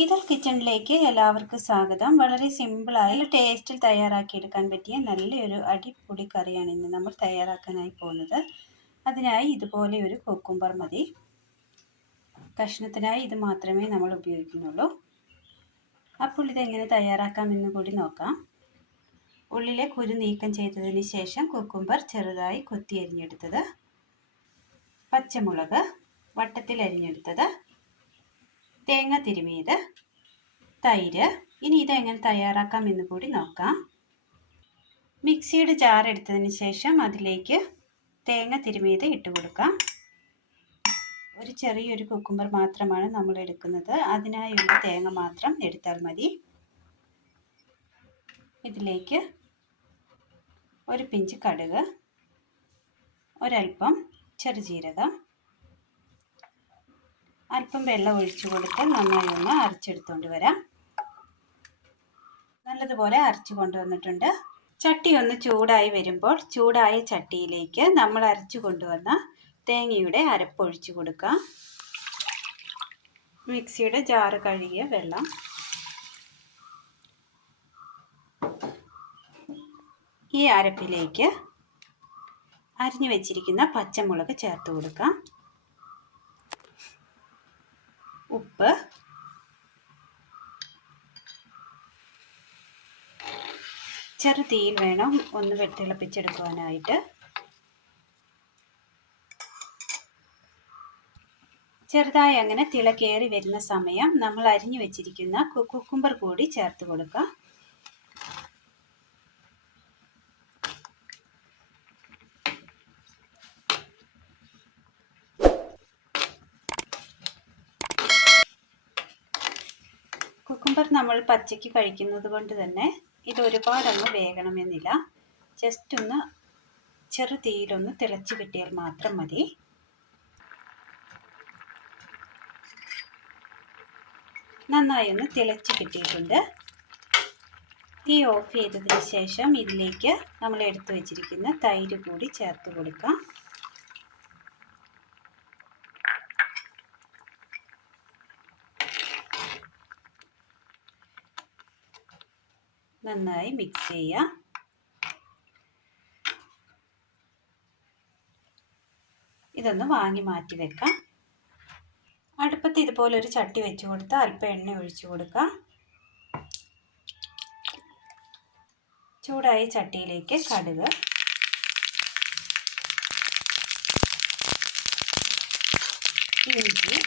ഇതൾ കിച്ചണിലേക്ക് എല്ലാവർക്കും സ്വാഗതം. വളരെ സിമ്പിളായി ടേസ്റ്റിൽ തയ്യാറാക്കിയെടുക്കാൻ പറ്റിയ നല്ലൊരു അടിപൊളി കറിയാണ് ഇന്ന് നമ്മൾ തയ്യാറാക്കാനായി പോകുന്നത്. അതിനായി ഇതുപോലെ ഒരു കുക്കുംബർ മതി. കഷ്ണത്തിനായി ഇത് മാത്രമേ നമ്മൾ ഉപയോഗിക്കുന്നുള്ളൂ. അപ്പോൾ ഇതെങ്ങനെ തയ്യാറാക്കാമെന്ന് കൂടി നോക്കാം. ഉള്ളിലെ കുരു നീക്കം ചെയ്തതിന് ശേഷം കുക്കുംബർ ചെറുതായി കൊത്തി അരിഞ്ഞെടുത്തത്, പച്ചമുളക് വട്ടത്തിൽ അരിഞ്ഞെടുത്തത്, തേങ്ങ തിരുമിയത്, തൈര്. ഇനി ഇതെങ്ങനെ തയ്യാറാക്കാം എന്ന് കൂടി നോക്കാം. മിക്സിയുടെ ജാർ എടുത്തതിന് ശേഷം അതിലേക്ക് തേങ്ങ തിരുമിയത് ഇട്ട് കൊടുക്കാം. ഒരു ചെറിയൊരു കുക്കുംബർ മാത്രമാണ് നമ്മൾ എടുക്കുന്നത്. അതിനായുള്ള തേങ്ങ മാത്രം എടുത്താൽ മതി. ഇതിലേക്ക് ഒരു പിഞ്ച് കടുക്, ഒരൽപ്പം ചെറുജീരകം, അല്പം വെള്ളം ഒഴിച്ചു കൊടുത്ത് നന്നായി ഒന്ന് അരച്ചെടുത്തുകൊണ്ട് വരാം. നല്ലതുപോലെ അരച്ചു കൊണ്ടുവന്നിട്ടുണ്ട്. ചട്ടി ഒന്ന് ചൂടായി വരുമ്പോൾ ചൂടായ ചട്ടിയിലേക്ക് നമ്മൾ അരച്ചു കൊണ്ടുവന്ന തേങ്ങയുടെ അരപ്പൊഴിച്ചു കൊടുക്കാം. മിക്സിയുടെ ജാറ് കഴുകിയ വെള്ളം, ഈ അരപ്പിലേക്ക് അരിഞ്ഞു വെച്ചിരിക്കുന്ന പച്ചമുളക് ചേർത്ത് കൊടുക്കാം. ഉപ്പ്, ചെറുതീയിൽ വേണം ഒന്ന് തിളപ്പിച്ചെടുക്കുവാനായിട്ട്. ചെറുതായി അങ്ങനെ തിളക്കേറി വരുന്ന സമയം നമ്മൾ അരിഞ്ഞു വെച്ചിരിക്കുന്ന കുക്കുംബർ കൂടി ചേർത്ത് കൊടുക്കാം. കുക്കുംബർ നമ്മൾ പച്ചയ്ക്ക് കഴിക്കുന്നത് കൊണ്ട് തന്നെ ഇത് ഒരുപാടൊന്നും വേകണമെന്നില്ല. ജസ്റ്റ് ഒന്ന് ചെറു തീയിലൊന്ന് തിളച്ച് കിട്ടിയാൽ മാത്രം മതി. നന്നായി ഒന്ന് തിളച്ച് കിട്ടിയിട്ടുണ്ട്. തീ ഓഫ് ചെയ്തതിന് ശേഷം ഇതിലേക്ക് നമ്മൾ എടുത്തു വച്ചിരിക്കുന്ന തൈര് കൂടി ചേർത്ത് കൊടുക്കാം. നന്നായി മിക്സ് ചെയ്യാം. ഇതൊന്ന് വാങ്ങി മാറ്റി വെക്കാം. അടുപ്പത്ത് ഇതുപോലെ ഒരു ചട്ടി വെച്ച് കൊടുത്ത് അല്പം എണ്ണ ഒഴിച്ചു കൊടുക്കാം. ചൂടായ ചട്ടിയിലേക്ക് കടുക്, ഇഞ്ചി,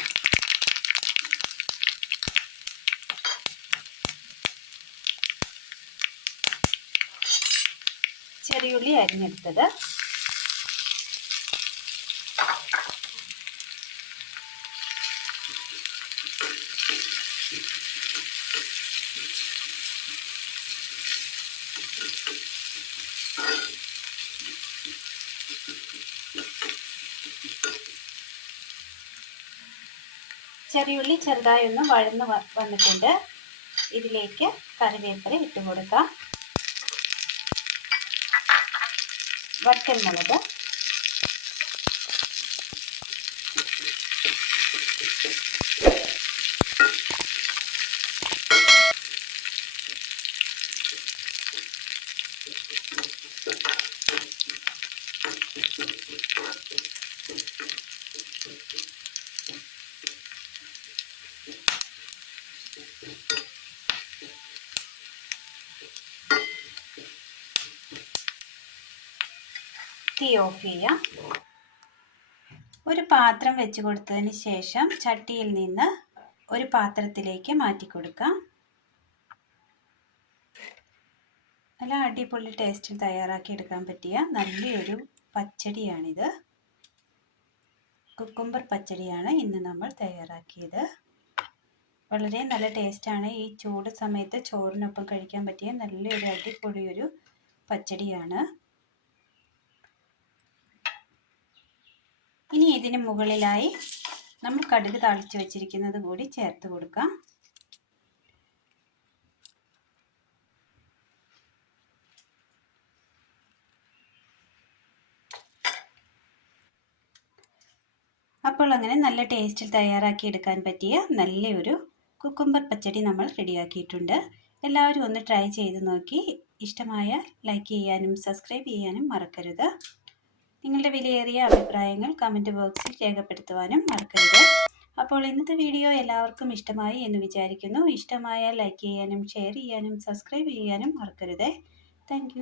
ചെറിയുള്ളി അരിഞ്ഞെടുത്തത്, ചെറിയുള്ളി ചെറുതായി ഒന്ന് വഴന്ന് വന്നിട്ടുണ്ട്. ഇതിലേക്ക് കറിവേപ്പില ഇട്ട് കൊടുക്കാം. വറ്റൽമുളക്, തീ ഓഫ് ചെയ്യാം. ഒരു പാത്രം വെച്ച് കൊടുത്തതിന് ശേഷം ചട്ടിയിൽ നിന്ന് ഒരു പാത്രത്തിലേക്ക് മാറ്റി കൊടുക്കാം. നല്ല അടിപൊളി ടേസ്റ്റിൽ തയ്യാറാക്കി എടുക്കാൻ പറ്റിയ നല്ലൊരു പച്ചടിയാണിത്. കുക്കുംബർ പച്ചടിയാണ് ഇന്ന് നമ്മൾ തയ്യാറാക്കിയത്. വളരെ നല്ല ടേസ്റ്റാണ്. ഈ ചൂട് സമയത്ത് ചോറിനൊപ്പം കഴിക്കാൻ പറ്റിയ നല്ലൊരു അടിപൊളി ഒരു പച്ചടിയാണ്. ഇനി ഇതിന് മുകളിലായി നമ്മൾ കടുക് താളിച്ച് വെച്ചിരിക്കുന്നത് കൂടി ചേർത്ത് കൊടുക്കാം. അപ്പോൾ അങ്ങനെ നല്ല ടേസ്റ്റിൽ തയ്യാറാക്കി എടുക്കാൻ പറ്റിയ നല്ലൊരു കുക്കുംബർ പച്ചടി നമ്മൾ റെഡിയാക്കിയിട്ടുണ്ട്. എല്ലാവരും ഒന്ന് ട്രൈ ചെയ്ത് നോക്കി ഇഷ്ടമായ ലൈക്ക് ചെയ്യാനും സബ്സ്ക്രൈബ് ചെയ്യാനും മറക്കരുത്. നിങ്ങളുടെ വിലയേറിയ അഭിപ്രായങ്ങൾ കമൻറ്റ് ബോക്സിൽ രേഖപ്പെടുത്തുവാനും മറക്കരുത്. അപ്പോൾ ഇന്നത്തെ വീഡിയോ എല്ലാവർക്കും ഇഷ്ടമായി എന്ന് വിചാരിക്കുന്നു. ഇഷ്ടമായാൽ ലൈക്ക് ചെയ്യാനും ഷെയർ ചെയ്യാനും സബ്സ്ക്രൈബ് ചെയ്യാനും മറക്കരുത്. താങ്ക്